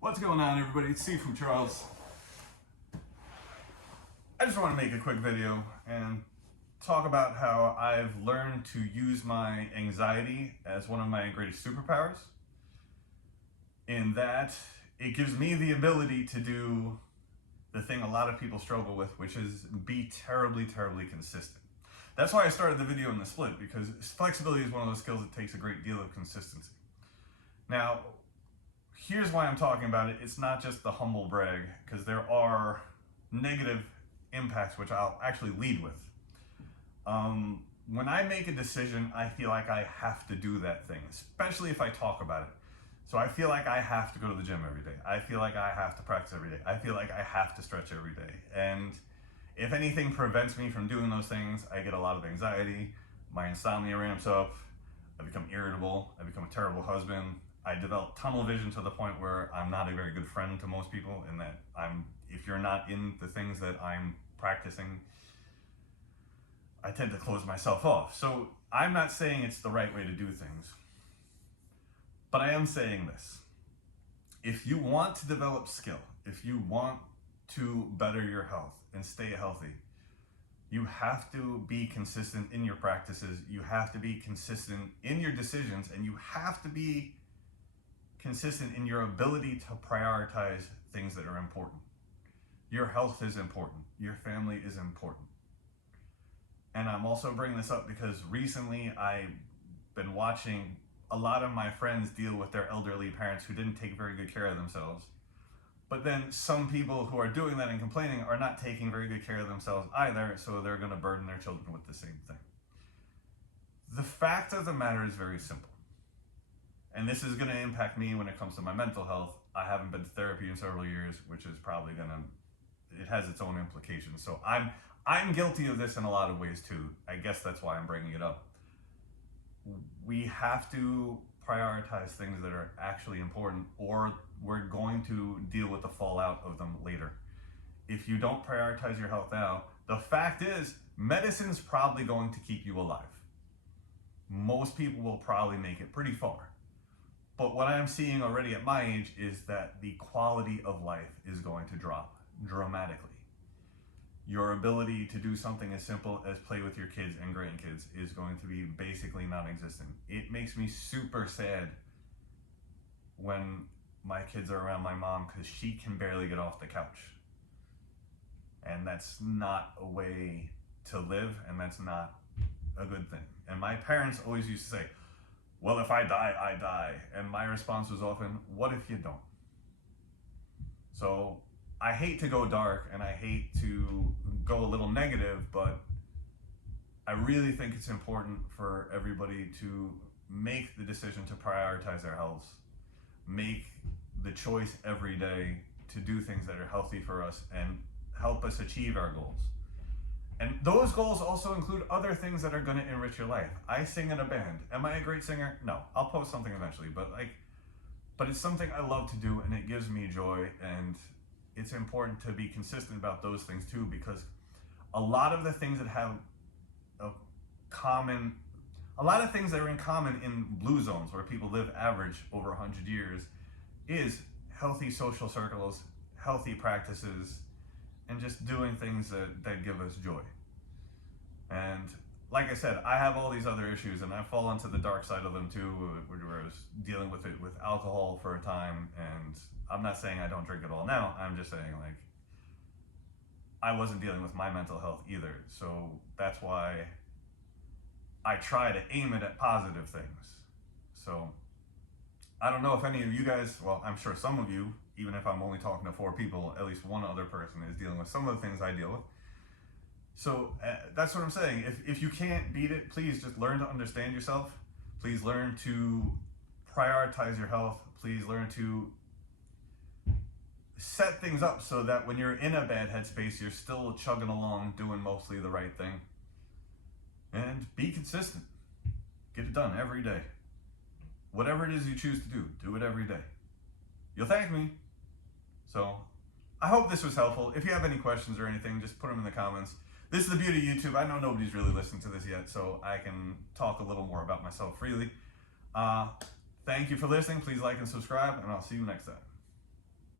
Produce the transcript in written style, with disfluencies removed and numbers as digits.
What's going on, everybody? It's Sifu Charles. I just want to make a quick video and talk about how I've learned to use my anxiety as one of my greatest superpowers, in that it gives me the ability to do the thing a lot of people struggle with, which is be terribly consistent. That's why I started the video in the split, because flexibility is one of those skills that takes a great deal of consistency. Now, here's why I'm talking about it. It's not just the humble brag, because there are negative impacts which I'll actually lead with. When I make a decision, I feel like I have to do that thing, especially if I talk about it. So I feel like I have to go to the gym every day. I feel like I have to practice every day. I feel like I have to stretch every day. And if anything prevents me from doing those things, I get a lot of anxiety. My insomnia ramps up. I become irritable. I become a terrible husband. I develop tunnel vision to the point where I'm not a very good friend to most people, in that if you're not in the things that I'm practicing, I tend to close myself off. So I'm not saying it's the right way to do things, but I am saying this. If you want to develop skill, if you want to better your health and stay healthy, you have to be consistent in your practices. You have to be consistent in your decisions, and you have to be consistent in your ability to prioritize things that are important. Your health is important. Your family is important. And I'm also bringing this up because recently I've been watching a lot of my friends deal with their elderly parents who didn't take very good care of themselves. But then some people who are doing that and complaining are not taking very good care of themselves either, so they're going to burden their children with the same thing. The fact of the matter is very simple. And this is going to impact me when it comes to my mental health. I haven't been to therapy in several years, which is probably it has its own implications. So I'm guilty of this in a lot of ways too. I guess that's why I'm bringing it up. We have to prioritize things that are actually important, or we're going to deal with the fallout of them later. If you don't prioritize your health now, the fact is, medicine's probably going to keep you alive. Most people will probably make it pretty far. But what I'm seeing already at my age is that the quality of life is going to drop dramatically. Your ability to do something as simple as play with your kids and grandkids is going to be basically non-existent. It makes me super sad when my kids are around my mom, because she can barely get off the couch. And that's not a way to live, and that's not a good thing. And my parents always used to say, well, if I die, I die. And my response was often, what if you don't? So I hate to go dark and I hate to go a little negative, but I really think it's important for everybody to make the decision to prioritize their health, make the choice every day to do things that are healthy for us and help us achieve our goals. And those goals also include other things that are going to enrich your life. I sing in a band. Am I a great singer? No. I'll post something eventually, but it's something I love to do, and it gives me joy, and it's important to be consistent about those things too, because a lot of the things that have a lot of things that are in common in blue zones where people live average over 100 years is healthy social circles, healthy practices, and just doing things that give us joy. And like I said, I have all these other issues, and I fall into the dark side of them too, where I was dealing with it with alcohol for a time. And I'm not saying I don't drink at all now. I'm just saying, like, I wasn't dealing with my mental health either. So that's why I try to aim it at positive things. So I don't know if any of you guys, well, I'm sure some of you, even if I'm only talking to 4 people, at least one other person is dealing with some of the things I deal with. So that's what I'm saying. If you can't beat it, please just learn to understand yourself. Please learn to prioritize your health. Please learn to set things up so that when you're in a bad headspace, you're still chugging along, doing mostly the right thing. And be consistent. Get it done every day. Whatever it is you choose to do it every day. You'll thank me. So I hope this was helpful. If you have any questions or anything, just put them in the comments. This is the beauty of YouTube. I know nobody's really listened to this yet, so I can talk a little more about myself freely. Thank you for listening. Please like and subscribe, and I'll see you next time.